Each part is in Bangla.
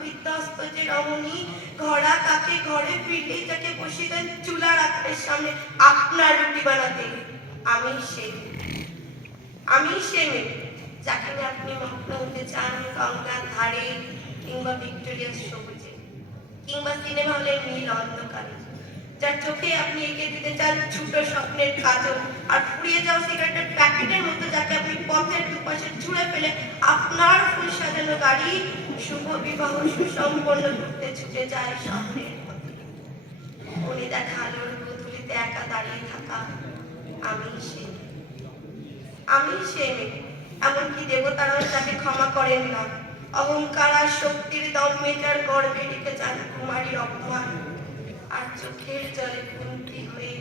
বিধ্বস্ত যে রমণী, ঘোড়া কাকে ঘরে ফিরলে যাকে বসিয়ে দেন চুলার আকারের সামনে আপনার রুটি বানাতে, আমি সেই মেয়ে যাকে আপনি মগ্ন হতে চান গঙ্গার ধারে কিংবা ভিক্টোরিয়ার সবুজে কিংবা সিনেমা হলের নীল অন্ধকারে, যার চোখে আপনি এঁকে দিতে চান ছোট স্বপ্নের কাজল আর ফুরিয়ে যাওয়া সিগারেটের প্যাকেটের মতো, যাকে আপনি পথের দুপাশে ছুঁড়ে ফেলে আপনার ফুল সাজানো গাড়ি শুভ বিবাহ সুসম্পন্ন করতে ছুটে যায় স্বপ্নের পথে। উনি দেখা আলোর গোধূলিতে একা দাঁড়িয়ে থাকা আমি সে মেয়ে। এমনকি দেবতারাও তাকে ক্ষমা করেন না। অহংকার আর শক্তির দম মেটার গর্বে রেখে যান কুমারীর অপমান, আর চোখের জলে কুন্তি হয়ে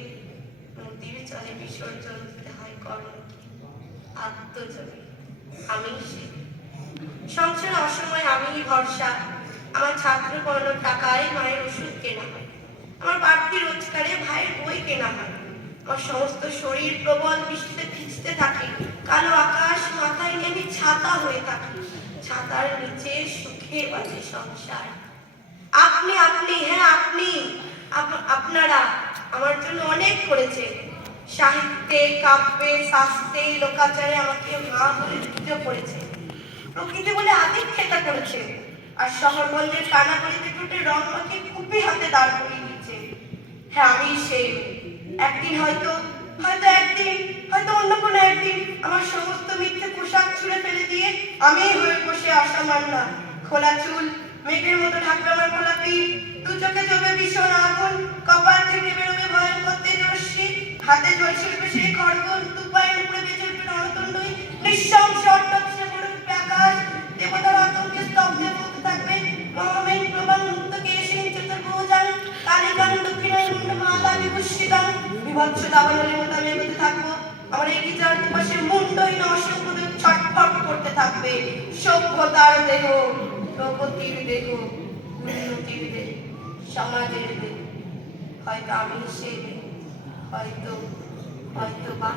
নদীর জলে বিসর্জন দিতে হয় কর্ণকে আত্মজলে। আমি সে সংসারে অসময় আমি ভরসা, আমার ছাত্র পড়ানোর টাকায় মায়ের ওষুধ কেনা হয়, আমার বাড়তি রোজগারে ভাইয়ের বই কেনা হয়, আমার সমস্ত শরীর প্রবল বৃষ্টিতে ভিজতে থাকে, কালো আকাশ মাথায় নিয়ে আমি ছাতা হয়ে থাকি, ছাতার নিচে সুখে বাজে সংসার। আপনি আপনি হ্যাঁ আপনি আপনারা আমার জন্য অনেক করেছে, সাহিত্যে কাব্যে শাস্ত্রে লোকাচারে আমাকে মা বলে পুজো করেছে, প্রকৃতি বলে আদিক্ষেতা করেছে, আর শহরগঞ্জের কানাগড়িতে টুটে রং মাকে কুপি হাতে দাঁড় করিয়ে দিচ্ছে। হ্যাঁ আমি সেই একদিন হয়তো অন্য কোনো একদিন আমার সমস্ত মিথ্যে পোশাক ছুঁড়ে ফেলে দিয়ে আমি হয়ে বসে অসামান্যা, খোলা চুল মেঘের মতো ঢাকলো আমার গোলাপি, দু চোখে জমে ভীষণ আগুন, কপাল থেকে বেরোবে ভয়ঙ্কর তেজস্বী, হাতে ঝলসে উঠবে সেই খড়গন, দু পায়ের উপরে বেজে উঠবে রণতণ্ডই, নিঃশংস অট্টহাসিসে ভরে উঠবে আকাশ, দেবতার আতঙ্কে স্তব্ধে বলতে থাকবে মহামেঘ প্রবাল মুক্ত কেশিনী চতুর্ভুজাং কালিকাং দক্ষিণায় মুন্ডমালা বিভূষিতাং, বিভৎস দাবানলের মতো আমি এগোতে থাকবো, আমার এই গিটার দুপাশে মুন্ডহীন অসংখ্য দেহ ছটফট করতে থাকবে। সভ্যতার দেহ, প্রগতির দেহ, উন্নতির দেহ, সমাজের দেহ, হয়তো আমি সে দেহ, হয়তো বা